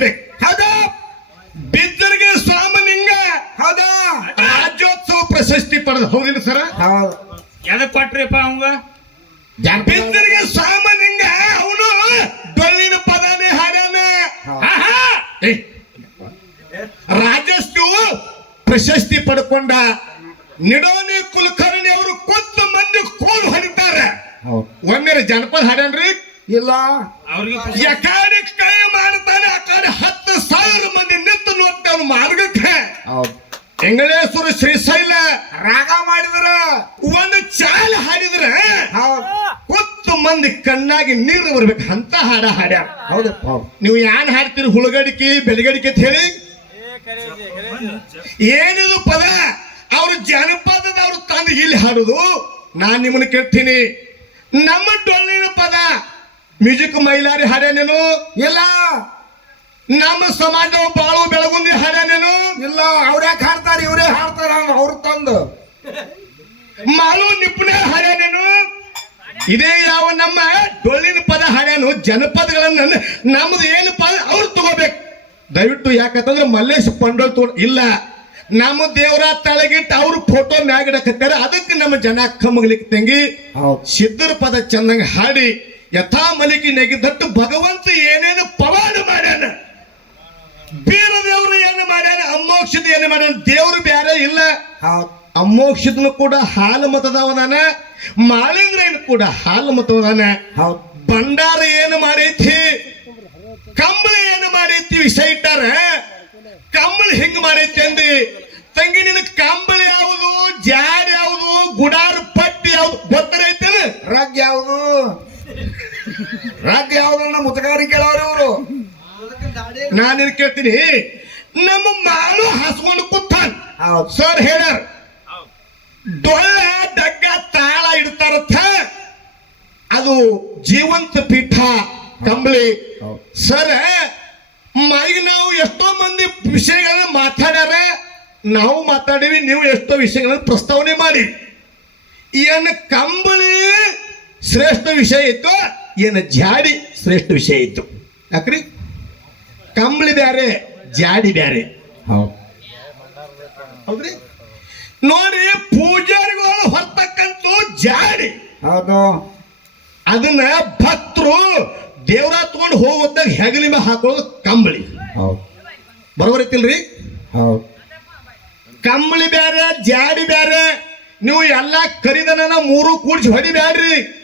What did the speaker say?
ಮೆಚ್ಚಿಸ್ಬೇಕು ಹೌದಾ. ಬಿದ್ದರಿಗೆ ಸ್ವಾಮನಿಂಗ ಹೌದಾ. ರಾಜ್ಯೋತ್ಸವ ಪ್ರಶಸ್ತಿ ಪಡೆದ ಹೌದಿಲ್ಲ ಸರ? ಹೌದು. ಎದಕ್ ಕೊಟ್ರಿಪ್ಪ ಅವಂಗ? ಬಿದ್ದರಿಗೆ ಸ್ವಾಮನಿಂಗ ಅವನು ಡೊಳ್ಳಿನ ಪದನೇ ಹಾಡ್ಯಾನ. ಆಹಾ! ಏ, ರಾಜಸ್ತು ಪ್ರಶಸ್ತಿ ಪಡ್ಕೊಂಡ ನಿಡೋನಿ ಕುಲಕರ್ಣಿ ಅವರು ಕೊತ್ತ ಮಂದಿ ಕೋಲು ಹೊಡಿತಾರೆ. ಹೌದು. ಒಮ್ಮೆ ಜನಪದ ಹಾಡ್ಯಾನ್ರಿ? ಇಲ್ಲ. ಅವ್ರಿಗೆ ಯಕಾರಿ ಕೈ ಮಾಡ್ತಾನೆ ಎಂಗಳೇಶ್ವರ ಶ್ರೀಶೈಲ ರಾಗ ಮಾಡಿದ್ರ? ಒಂದು ಚಾಲ ಹಾಡಿದ್ರೆ ಹೊತ್ತು ಮಂದಿ ಕಣ್ಣಾಗಿ ನೀರು ಬರ್ಬೇಕು. ಅಂತ ಹಾಡ ಹಾಡ್ಯ ಹೌದು. ಹೌದು ನೀವು ಏನ್ ಹಾಡ್ತೀರಿ? ಹುಳುಗಡಿಕೆ ಬೆಳಗಡಿಕೆ ಅಂತ ಹೇಳಿ? ಏನಿದು ಪದ? ಅವ್ರು ಜನಪದದ ಅವ್ರು ತಂದು ಇಲ್ಲಿ ಹಾಡುದು. ನಾನ್ ನಿಮ್ಮನ್ನ ಕೇಳ್ತೀನಿ. ನಮ್ಮ ಡೊಳ್ಳಿನ ಪದ. ಮ್ಯೂಸಿಕ್ ಮೈಲಾರಿ ಹಾಡ್ಯಾನೇನು? ಇಲ್ಲ. ನಮ್ಮ ಸಮಾಜ ಬಾಳು ಬೆಳಗುಂದಿ ಹಾಡ್ಯಾನೇನು? ಇಲ್ಲ. ಅವ್ರ ಯಾಕೆ ಹಾಡ್ತಾರ? ಅವ್ರು ಮಾಲು ನಿಪುಣ ಹಾಡ್ಯಾನೇನು? ಇದೇ ಯಾವ ನಮ್ಮ ಡೊಳ್ಳಿನ ಪದ ಹಾಡ್ಯಾನು? ಜನಪದಗಳನ್ನ ನಮ್ದು ಏನು ಪದ ಅವ್ರು ತಗೋಬೇಕು. ದಯವಿಟ್ಟು ಯಾಕಂತಂದ್ರೆ ಮಲ್ಲೇಶ್ ಪಂಡೋಲ್ ತೋ ಇಲ್ಲ. ನಮ್ಮ ದೇವರ ತಳಗಿಟ್ಟು ಅವ್ರು ಫೋಟೋ ಮ್ಯಾಗಿಡಕತ್ತಾರೆ ಅದಕ್ಕೆ ನಮ್ಮ ಜನ ಕಮ್ಮಗ್ಲಿಕ್ಕೆ ತಂಗಿ ಸಿದ್ಧರ ಪದ ಚೆನ್ನಾಗಿ ಹಾಡಿ. ಯಥಾ ಮಲಿಕೆ ನೆಗೆದಟ್ಟು ಭಗವಂತ ಏನೇನು ಪವಾಡ ಮಾಡ್ಯಾನ ಬೀರ ದೇವರು ಏನು ಮಾಡ್ಯಾನ ಅಮ್ಮೋಕ್ಷದ ಏನು ಮಾಡ್ಯಾನ ದೇವ್ರು ಬೇರೆ ಇಲ್ಲ. ಹೌದು. ಅಮ್ಮೋಕ್ಷದನು ಕೂಡ ಹಾಲು ಮತದವದಾನ ಮಾಳಿಂಗ್ರೇನು ಕೂಡ ಹಾಲು ಮತದಾನ ಹೌದು. ಭಂಡಾರ ಏನು ಮಾಡೈತಿ? ಕಂಬಳಿ ಏನು ಮಾಡೈತಿ? ವಿಷಯ ಇಟ್ಟಾರ? ಕಂಬಳಿ ಹಿಂಗ್ ಮಾಡೈತಿ ಅಂದಿ? ತಂಗಿ ನಿನ್ ಕಂಬಳಿ ಯಾವುದು? ಜಾಡ್ ಯಾವುದು? ಗುಡಾರ ಪಟ್ಟಿ ಯಾವುದು? ಗೊತ್ತರೈತೇನ ರಗ್ ಯಾವುದು? ರಗ್ ಯಾವ್ದು? ಮುತಗಾರಿ ಕೇಳೋರು ಇವರು. ನಾನು ನಿನ್ ಕೇಳ್ತೀನಿ. ನಮ್ಮ ಮಾಲು ಹಸ್ಕೊಂಡು ಕೂತಾನ. ಸರ್ ಹೇಳ್ಯಾರ ಡೊಳ್ಳ ಡಗ್ಗ ತಾಳ ಇಡ್ತಾರತ್ತ ಅದು ಜೀವಂತ ಪೀಠ ಕಂಬಳಿ. ಸರ್ ಈಗ ನಾವು ಎಷ್ಟೋ ಮಂದಿ ವಿಷಯಗಳನ್ನ ಮಾತಾಡ್ಯಾರ ನಾವು ಮಾತಾಡಿವಿ ನೀವು ಎಷ್ಟೋ ವಿಷಯಗಳನ್ನ ಪ್ರಸ್ತಾವನೆ ಮಾಡಿ. ಏನು ಕಂಬಳಿ ಶ್ರೇಷ್ಠ ವಿಷಯ ಇತ್ತು ಏನು ಜಾಡಿ ಶ್ರೇಷ್ಠ ವಿಷಯ ಇತ್ತು. ಯಾಕ್ರಿ? ಕಂಬಳಿ ಬ್ಯಾರೆ. ಜಾಡಿ ಬ್ಯಾರೆ ಹೌದು. ಹೌದ್ರಿ? ನೋಡಿ ಪೂಜಾರಿಗಳು ಹೊರತಕ್ಕಂತ ಜಾಡಿ. ಹೌದು. ಅದನ್ನ ಭಕ್ತರು ದೇವ್ರ ತಗೊಂಡು ಹೋಗೋದಾಗ ಹೆಗಲಿ ಮೇಲೆ ಹಾಕೋದು ಕಂಬಳಿ. ಹೌದು. ಬರೋಬರ್ ಐತಿಲ್ರಿ? ಹೌದು. ಕಂಬಳಿ ಬ್ಯಾರೆ ಜಾಡಿ ಬ್ಯಾರೆ. ನೀವು ಎಲ್ಲಾ ಕರಿದನ ಮೂರು ಕೂಡಿಸಿ ಹೊಡಿಬ್ಯಾಡ್ರಿ